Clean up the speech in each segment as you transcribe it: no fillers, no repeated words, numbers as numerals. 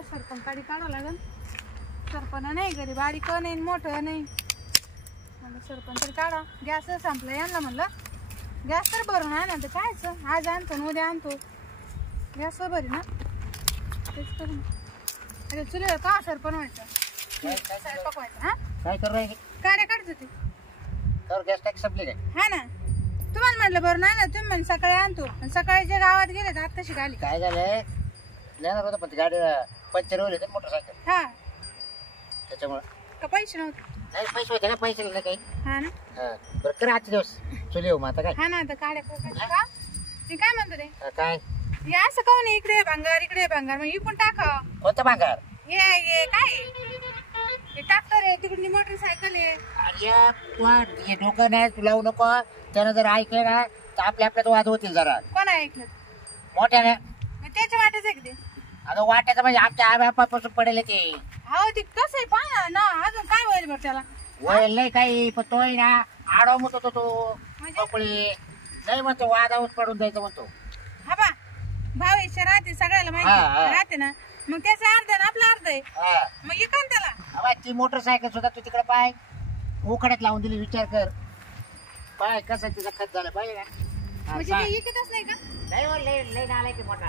काय सरपण काढी काढावं लागेल. सरपण नाही घरी, बारीक नाही मोठं नाही. मला सरपण तरी काढा. गॅस संपला यांना म्हणलं गॅस तर भरून आहे ना. तर कायचं आज आणतो उद्या आणतो. गॅस भरी ना तेच करू. अरे चुलीवर का सरपण व्हायचं स्वयंपाक व्हायचा. हा काय करू राहिली? काड्या काढत होती. तर गॅस टॅक्स संपली काय? हा ना तुम्हाला म्हटलं बरं नाही ना. तुम्ही म्हणे सकाळी आणतो. सकाळी जे गावात गेले तर आता कशी आली. काय झालंय नेणार होतं पण गाडी पंक्चर होईल मोटरसायकल हा त्याच्यामुळे. का पैसे नव्हते. नाही पैसे होते ना पैसे नाही काही. हा ना बरं कर आजचे दिवस चुली येऊ मग आता काय. हा ना आता काड्या का मी काय म्हणतो रे काय हे असं काऊन इकडे भांगार इकडे भांगार मग इकडून टाका. कोणतं भांगार? ये काय हे ट्रॅक्टर आहे तिकडली मोटरसायकल आहे. अरे हे डोकं नाही तू लावू नको. त्यानं जर ऐकलं ना तर आपल्या आपल्यात वाद होतील जरा कोण ऐकलं मोठ्याने. मग त्याच्या वाटेच आहे ते. आता वाट्याचं म्हणजे आमच्या आई बापापासून पडेल ते. हो ते कसं आहे पहा ना अजून काय होईल बरं त्याला. वळेल नाही काही पण तोय ना आडवा म्हणतो तो म्हणजे? पकळी नाही म्हणतो वादावर पडून द्यायचं म्हणतो. हा बा भाव इच्छा राहते सगळ्याला हा, हा. माहिती राहते ना. मग त्याचं अर्ध आहे आपलं अर्ध आहे. मग इकन त्याला. अबा ती मोटरसायकल सुद्धा तू तिकडे पाय उकड्यात लावून दिली. विचार कर पाय कसं तिचा खत झालं पाहिजे ना. म्हणजे ते इकतच नाही का. नाही हो, लय नालाय की मोठा.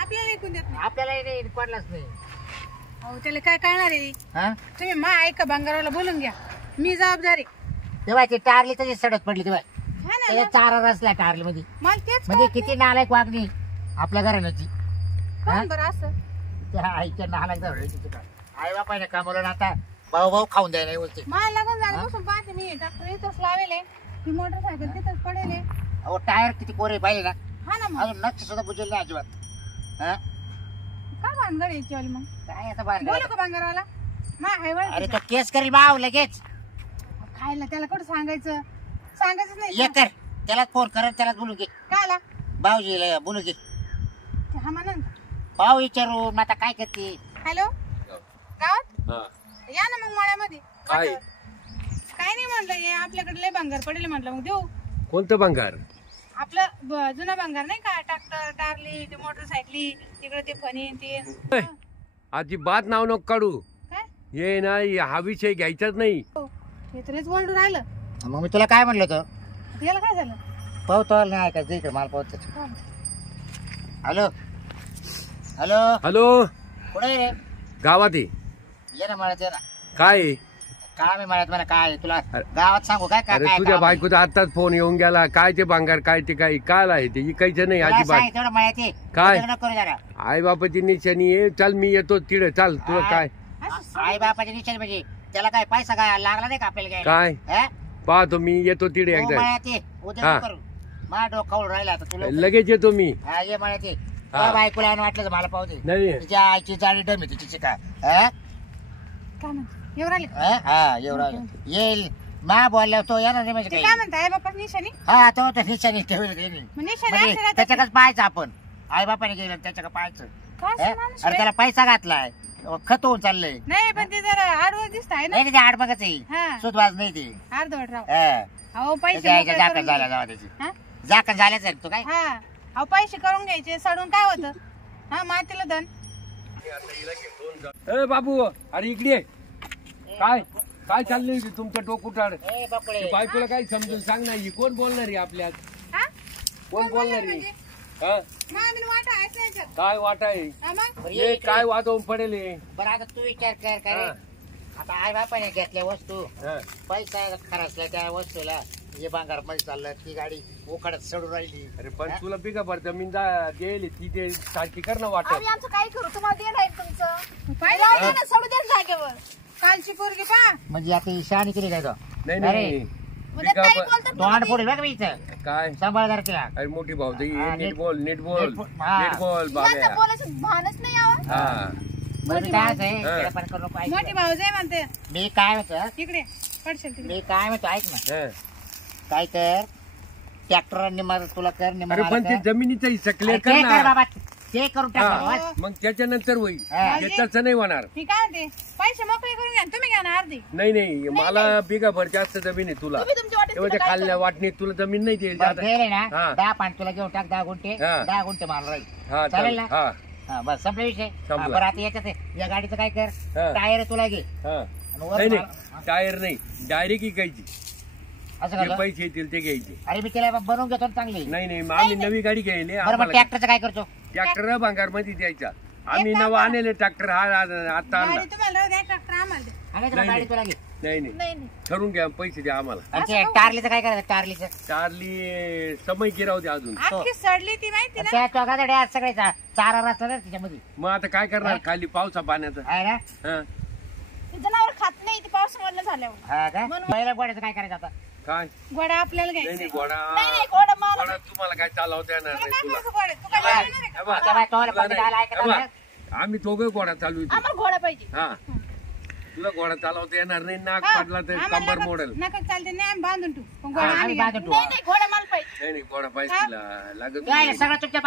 आपल्याला ऐकून देत नाही. आपल्याला नाही पडलाच नाही. हो त्याला काय कळणार आहे. हा तुम्ही मा ऐका भांगाराला बोलून घ्या. मी जबाबदारी. तेव्हा ती टारली तशी सडत पडली तेव्हा. हा ना त्याच्या चारा रसला टारली मध्ये. मला तेच म्हणजे कळत किती नालायक वागणी आपल्या घराण्याची. नाही. कोण बरं असं त्या आईच्या नालायक धरली तिची काय. आई बापाने कामवलं ना आता भाऊ भाऊ खाऊन द्यायला नाही बोलते. मला लागून झालं बसून पाहते मी. डॉक्टर इथंच लावेले ही मोटरसायकल तिथंच पडेल. अहो टायर किती कोरे पाहिजे ना. हा ना मग अजून नक्ष सुद्धा बुजेल नाही अजिबात. हा काय भानगड यायची वाली. मग काय आता बाहेर बोलू का भांगारवाला मा हायवळ. अरे तो केस करील भाव लगेच. खायला त्याला कुठं सांगायचं. सांगायचं नाही ये कर त्यालाच फोन कर त्यालाच बोलू घे. कायला भाऊजीला बोलू घे. ते हा म्हणा ना. भाऊ विचारून आता काय करते. हॅलो गावात या ना मग मळ्यामध्ये. काय काय नाही म्हटलं हे आपल्याकडे लय भांगार पडेल म्हटलं मग देऊ. कोणतं भांगार? आपलं जुना भांगार नाही का. ट्रॅक्टर टारली ते मोटरसायकली तिकडे ते फणी ते. अजिबात नाव नको काढू. काय ये नाही हा विषय घ्यायचाच नाही. हे तरीच बोलू राहिलं. मग मी तुला काय म्हणलं होतं. याला काय झालं. पाहतो नाही ऐकायचं इकडे मला पाहतो. हॅलो हॅलो हॅलो कुठे रे. गावात ये. ये ना म्हणत ये ना. काय काय मी म्हणत म्हणा काय तुला गावात सांगू काय काय अरे काय तुझ्या काम आहे? बायकोचा आताच फोन येऊन गेला. काय ते भांगार काय ते काय काय आहे ते इकायचं नाही तुला अजिबात. सांग तेवढं म्हणत ये. काय? लग्न करू जरा. आई बापाची निशाणी आहे. चल मी येतो तिकडे. चाल तुला काय आई बापाच्या निशाण म्हणजे त्याला काय पैसा काय लागला नाही का आपल्याला घ्यायला? काय हा? पाहतो मी येतो तिकडे हो, एकदा. म्हणत ये. उद्या हा. नको करू. माझा डोकावून राहिला आता तुला. लगेच येतो मी. हा ये म्हणत ये. हा. तुला बायकोला आणि वाटलं तर मला पाहू दे. नाही तिच्या आईची जाडी डमी तिची का. हा? काय म्हणते येऊ राहिले. हा? हा एवढं येईल मा बोलल्या तो येणार नाही म्हणजे ते काही. काय म्हणताय बाप्पा निशाणी. हा तो तर निशाणी ठेवली काही नाही. मग निशाणी म्हणजे असेल आता. त्याच्याकडेच पाहायचं आपण. आई बापाने गेलं त्याच्याकडे पाहायचं. काय हा? माणूस अरे आहे? त्याला पैसा घातलाय खत होऊन चाललंय. नाही पण ते जरा आडवं दिसत आहे ना. नाही त्याची आड बघच आहे. हा सुदवाज नाही ते. अर्धवट राव. हा. अहो पैसे त्याच्या आईच्या मोकळे जाकण करून झाला घे. जावा त्याची. हा? जाकण झाल्याच आहे तू काय. हा अहो पैसे करून घ्यायचे सडून काय होतं. हा मातीला धन. ए बाबू अरे इकडे ये. काय काय चाललंय तुमचं डोकुटाड? ए बकुळे. बायकोला काय समजून सांग नाही. कोण बोलणार आहे आपल्यात? हा कोण बोलणार आहे? म्हणजे? हा मामीला वाटा आहेच नाही याच्यात. काय वाट आहे? हा मग बरं, हे ये काय वाजवून पडेल हे? बरं आता तू विचार कर काय हा. आता आई बापाने घेतल्या वस्तू हा. पैसा खर्चला त्या वस्तूला हे भांगार मध्ये चाललं ती गाडी उकाडत सडून राहिली. अरे पण तुला बिगा भर जमीन देईल ती ते सारखी कर ना वाटत. आम्ही आमचं काय करू तुम्हाला देणार आहे तुमचं. पाहिलं जाऊ दे ना, सोडू दे ना जागेवर. कालची पोरगी पहा. म्हणजे आता ही शहाणी केली काय तो. नाही अरे, नाही उद्या बिगा काही भर- बोलतात तोंड तुम्ही. फोडेल बघ मी इथं. काय सांभाळ जरा तिला. अरे मोठी भाऊ हा, नीट बोल नीट बोल नीट बोल. हा. नीट बोल यांना बाबा. बोलायचं भानच नाही यावं. हा बरं मी काय म्हणतोय, हा. तिला पण करू नको, ऐक मोठी ना. भाऊजाई म्हणते मी काय म्हणतो इकडे पडशील तिकडे. मी काय म्हणतो ऐक ना. हा. काय कर ट्रॅक्टर निम्मा तुला कर निम्मा अरे मला पण ते कर. जमिनीचा हिस्सा अरे क्लिअर ते कर कर ना. बाबा ते करून टाक हा. बाबा. मग त्याच्यानंतर होईल. हा. त्याच नाही होणार. मी काय म्हणते पैसे मोकळे करून घ्या तुम्ही घ्या ना अर्धी. नाही नाही मला बिगा भर जास्त जमीन आहे तुला. तुम्ही तुमच्या वाटेत तेव्हा त्या काय खाल्ल्या करा. वाटणी तुला जमीन नाही देईल बरं, जादा. गेले ना हा. 10 पाणी तुला घेऊन टाक 10 गुंठे हा. 10 गुंठे मला राहील हा चालेल चालेल. ना. हा हा बस संपला विषय संपला. बरं आता याच्यात या गाडीचं काय कर हा. टायर तुला घे हा आणि वर नाही मार- नाही टायर नाही डायरेक्ट इकायची असं जे करतो पैसे येतील ते घ्यायचे अरे मी तिला बनवून घेतो ना चांगली नाही नाही मग आम्ही नवी गाडी घ्यायली बरं मग ट्रॅक्टरचं काय करतो ट्रॅक्टर भांगार मध्ये द्यायचा आम्ही नवा आणले ट्रॅक्टर हा आता आणला गाडी तुम्हाला द्या ट्रॅक्टर आम्हाला द्या. आणि तुला नाही, गाडी नाही. तुला घे नाही नाही नाही नाही ठरून घ्या पैसे द्या आम्हाला आणि ते टारलीचं काय करायचं टारलीचं चारली समय गिराव द्या अजून अख्खी सडली ती माहिती ना त्या चौघाचा आज सगळे चारा रस्ता ना त्याच्यामध्ये मग आता काय करणार खाली पावसा पाण्याचं आहे ना हा ते जनावर खात नाही ते पावसामधलं झाल्यावर हा का पहिल्या गोड्याचं काय करायचं आता काय गोडा आपल्याला नाही घ्यायचा नाही घोडा नाही नाही घोडा मला घोडा तुम्हाला काय चालवता येणार तुला नाही काय तुला करायचं गोडा? तू काय बाय. येणार आहे का? हे बघ, त्या बाय तोला तुला पकडे आला नाही. ऐकत हे नाही. बघ, आम्ही दोघं घोडा चालू आम्हाला घोडा पाहिजे हा तुला घोडा चालवता येणार नाही नाक हा, पडला तर आम्हाला कंबर नका- मोडल नका चालते नाही आम्ही बांधून ठेवू पण गोडा हा, आम्ही आम्ही बांधून घ्या. ठेवू. नाही नाही घोडा मला पाहिजे नाही नाही घोडा पाहिजे तिला लागत काय नाही. सगळं तुमच्या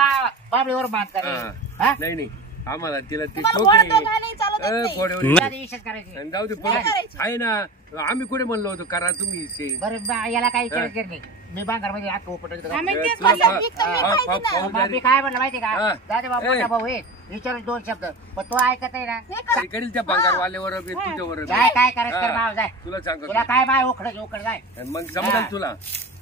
बाबडीवर बांध करे हा. हा? नाही नाही आम्हाला तिला ते तुम्हाला शोक घोडा आहे. दोघांनाही चालत नाही. घोड्यावर तुला ते विशेष करायचे आणि जाऊ दे काय पोरगी. करायचं? आहे ना आम्ही कुठे म्हणलो होतो करा तुम्ही ते. बरं याला काही विचारायचं नाही मी बांधार मध्ये हात उपटत आम्ही तेच तुला म्हणलं. फा- मी तर मी फा- पाहिजे ना. फा- मग मी काय म्हणलं माहिती का हा. दादा बाबा ए. मोठा भाऊ आहे विचारून 2 शब्द पण तो ऐकत नाही ना हे करा. तरी करील त्या भंगारवाल्यावर बी, तुझ्यावर बी. काय काय करायचं कर हा. भाव जाय तुला सांगतो तुला काय बाय उखड उखड जाय आणि मग समजेल तुला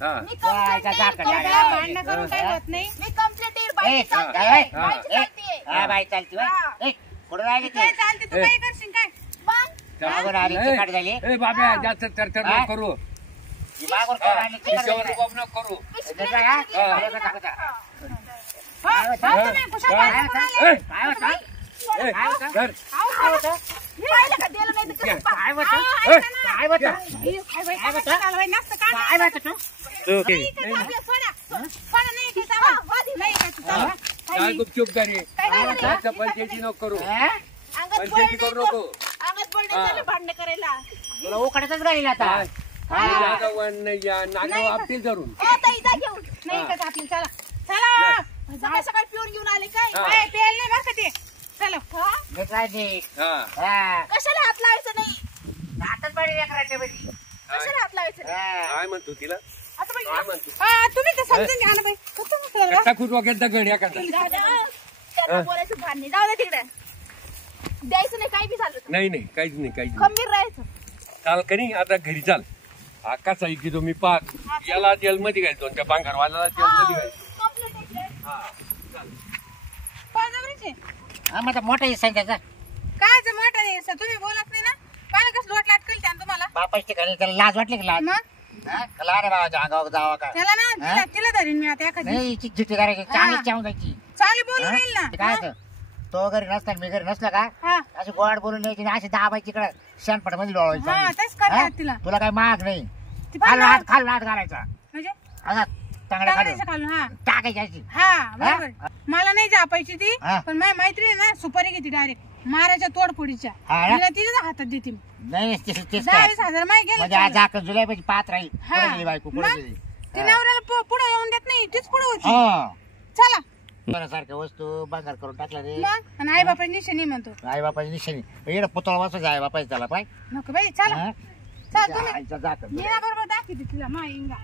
हा मी complaint जा, देईल, जा, complaint. जा. भांडणं करून काही होत नाही मी कंप्लेंट देईल ए, बाईची हा, चालते काय? हा. बाईची चालते हा बाई चालती बाई. हा. ए, कुठं राहिली काय ती चालते तू ए. काय करशील काय मग मागून आली ए, चिकाट झाली ए बाब्या जास्त चरचर हा? नको करू ही मागून कोण आली चिकाट तिच्यावर झाली. रुबाब नको करू त्याचं काय, हा? हा. अरे, बघा, बघा. हो, हो, तुम्ही कुशाल हा. भांडणं करून आले. ए, काय होतं? ए, काय होतं? धर. काय होतं? पाहिलं का दिलं नाही तर कसं पा- काय होतं? अहो, ऐका ना. काय होतं? बाई, काय बाई, काय काय होतं? चालवाय नसतं का? काय होतं तू? नाही इकडे चाललं, सोडा. सोडा, नाही इकडे चाललं. नाही इकडे चाललं. काही काय नाही. गुपचूप करे काय नाही. जास्त पंचायती नको करू हा? अंगात पंचायती बळ करू नाही नको तर- अंगात बळ नाही हा. झालं भांडणं करायला तुला उकडायचंच गाडीला आता काय? हा. नागावन या नागाव आपतील धरून ओ ताई जा घेऊन नाही इकडे आपली चला चला सकाळ सकाळ पिऊन घेऊन आले काय हा. काय प्यायला नाही बरं का ते चला हा? नीट राहायची. हा हा. कशाला हात लावायचं नाही आताच बाई लेकराच्या बाई. कशाला हात लावायचं नाही हा. काय म्हणतो तिला आता बाई काय म्हणतो हा, तुम्ही तर समजून घ्या ना बाई कुठं उठलं? टाकून डोक्यात दगड या करता दादा त्यांना बोलायचं भान नाही जाऊ दे तिकडे द्यायचं नाही काही बी झालं तर. नाही नाही काहीच नाही काहीच नाही खंबीर राहायचं चाल करी आता घरी चाल आकाश ऐकी तो मी पाहत याला जेलमध्ये घालतो त्या बांगारवाल्याला जेलमध्ये घालतो कंप्लेंट द्यायचं. बळजबरीचे. हा, मग आता मोठा हिस्सा आहे त्याचा काय ते मोठं नाही सर तुम्ही बोलत नाही ना पाहिलं कसं लोट लाट केली त्यानं तुम्हाला बापाची ठिकाणी त्याला लाज वाटली का लाज मग हा? लहान आहे बाबाच्या अंगावर जावा का त्याला ना तिला तिला धरीन मी आता एखादी नाही हिची झिटी करायची चांगली चावून जायची चांगली बोलून हा? येईल ना ते काय होतं? तो घरी नसला मी घरी नसला का हा अशी गोड बोलून यायची आणि अशी दाबायची इकडे शेणपट मध्ये हा लोळवायची तेच करतात तिला तुला काही माग नाही ती खाल पाहिलं हात खाल हात घालायचा म्हणजे असा चांगल्या टाकायचं खाली खालून हा टाकायची अशी हा बरोबर मला नाही जापायची ती हा. पण माझी मैत्रीण आहे ना सुपारी घेते डायरेक्ट मारायच्या तोडफोडीच्या हा ना? तिला तिच्या हातात देते मी. नाही नाही, तेच काय 10,000 माही म्हणजे गेले आज झाकण जुलैपाची पाहत राहील हा. कुठे गेली बायको कुठे मग? गेली ती नवऱ्याला पुढे येऊन देत नाही तीच पुढे होती हा चला सारख्या वस्तू बंगार करून टाकला रे मग आणि आई बापाची निशाणी म्हणतो आई बापाची निशाणी इकडे पुतळा वाचायचा आई बापाची त्याला पाय नको बाई चला हा? चला तुम्ही आईचा झाकण मी ना बरोबर दाखवते तिला मा इंगा